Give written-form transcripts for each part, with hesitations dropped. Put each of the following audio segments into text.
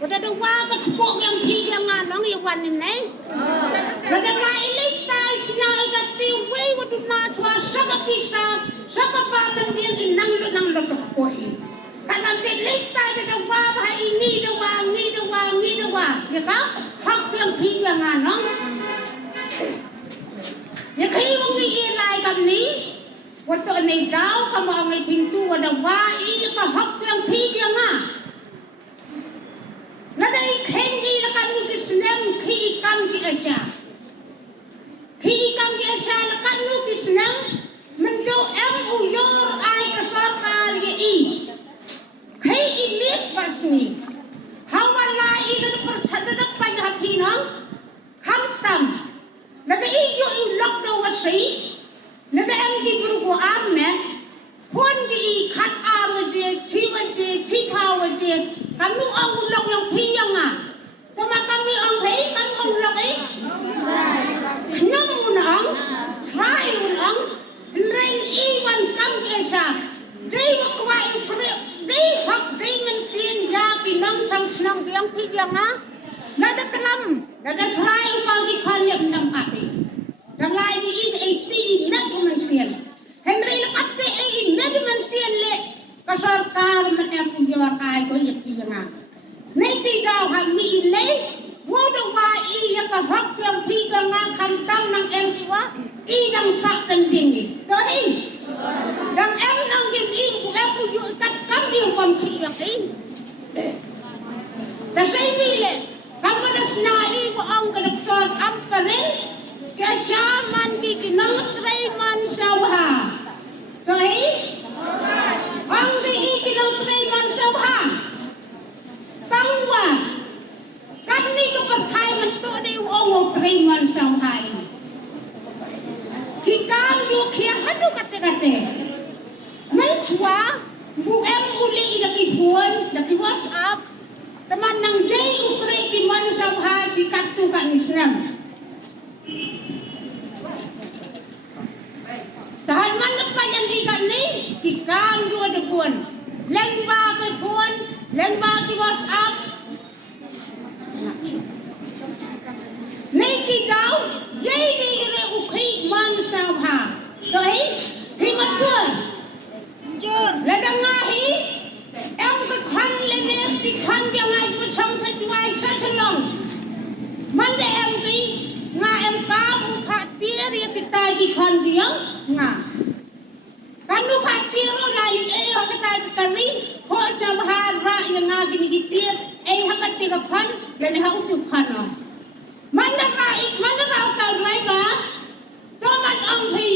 Wada dawa ka kpoh yang piga nganong ya wan ni. Wada lai lita sina ga tiwi wadu na twa saka pisa saka pa man biang inang lo kpoh. Kadang lita da dawa ba ini dawa ya ka hak yang piga nganong. Ya kai wong ni lai kam ni. Wada nei daw ka mo ngai pintu wada wa I ka hak yang piga nga. Nadai kendi lakan nukis nem ki ikam di ASHA. Ki ikam di ASHA lakan nukis nem menjau uyor ai kesarkar ye I. Kai imit pasni. Hawala I na percadadak paghapinan kamtam. Nadai yo ulok do wasi. Nadai di beruguan men. Pun di kat awaje, cipawaje. Kami ang ulok yang piyang nga. Teman kami ang pay, kami ang ulok ay. Nyam unang, try unang, ren iwan kam kesa. Day wakwa ipre, day hak day mensin ya pinang sang senang yang piyang nga. Nada kenam, nada try upagi kanya pinang api. Dan lain ini iti met mensin. Henry nakate ay med mensin le. Kasarkar menem uyor ai ko yek yanga nei ti daw ha mi le wodo wa I ya ka hak yang piga nga kam tam nang em tiwa I dang sa kan dingi to hi dang em nang gin I ku em ku yu kat kam yu kam pi ya ki da sei mi le kam da sna I ko ang ka doktor am paren ka shaman ki kinang trai monsñiawbha to hi ang diikin ng tray monsñiawbha tangwa kani ko pertai man to di ong tray monsñiawbha kikam yu khia hadu kate man chwa bu em uli laki phone laki WhatsApp teman nang jay ukre ki monsñiawbha si katu ka Islam tahan man pa yan ikan ni kikam yu ada pun lengba ke pun lengba ki WhatsApp nei ki daw yei ni re ukhi monsñiawbha doi hi mat tur jor ladang ngahi em ke khan le ne ti khan dia ngai ku chang sa chuai sa chalong man de em ki nga em ka mu pha tier ya kita ki khan dia nga kanu patiro lai ho kata kani ho jabha ra yang ngagi ni gitir hakati ka khan lan ha utu khan mana ra ta rai ba to man ang phi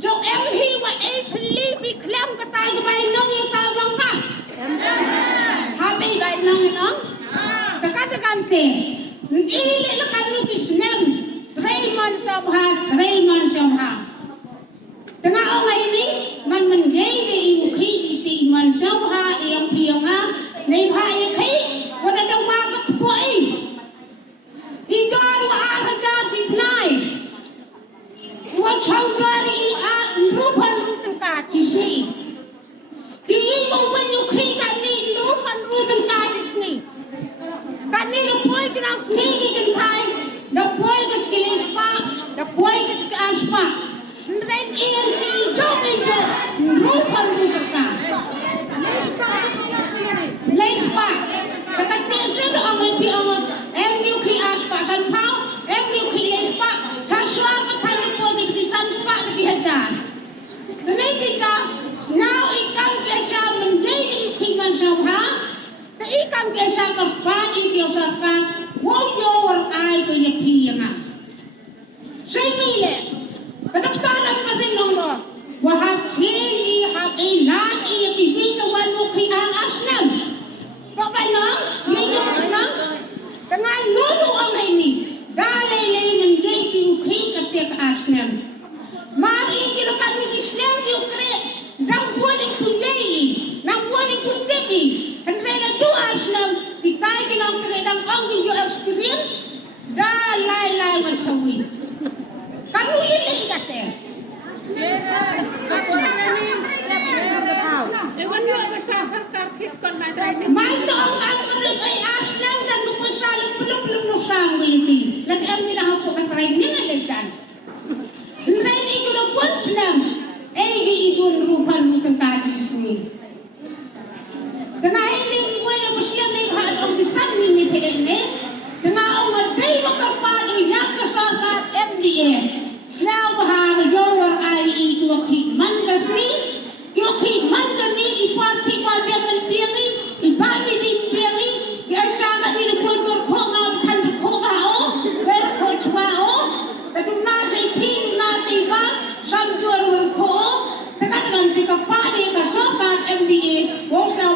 jo em hi wa thli bi klam kata ka bai nong yu ta nong ta ha bai bai nong nong ta kan te ile la kanu kisnem tray monsñiawbha tengah orang ini man menjadi ukhi iti monsñiawbha yang pianga neibhah yang kai wada dawa ka kpoh idar wa haja sibnai wa changwari a rupan rutengka cisi kini mau ukhi kan ni rupan rutengka cisni kan ni lepoi kena sni kan thai lepoi ka kilispa lepoi ka ASHA ren ian hijau rupan rutengka lespa dekat tisu do ang pi ang em yu ki ASHA san pau em yu ki lespa sa suar pa thai po ki san spa di hajar dene kita now ikam kesa menjadi ki monsñiawbha ta ikam kesa ka pa in ki osaka wo yo war ai ko ye pi nga sei mi le kedokteran pa rin lo wahab chini hab ilan iya tibi ka wanu ki ang asnam kok bai nong ye yo nong dengan nudu ang ini dalai le menjadi ukhi katek asnam mari kita kan Islam di ukre dang buani kunjai nang buani kuntepi henrela tu asnam dikai kina ukre dang ang yu experience dalai lai wan sawi kamu ile ikate सरकार ठीक करना चाहिए मान लो हम काम कर रहे हैं आज di e wo sa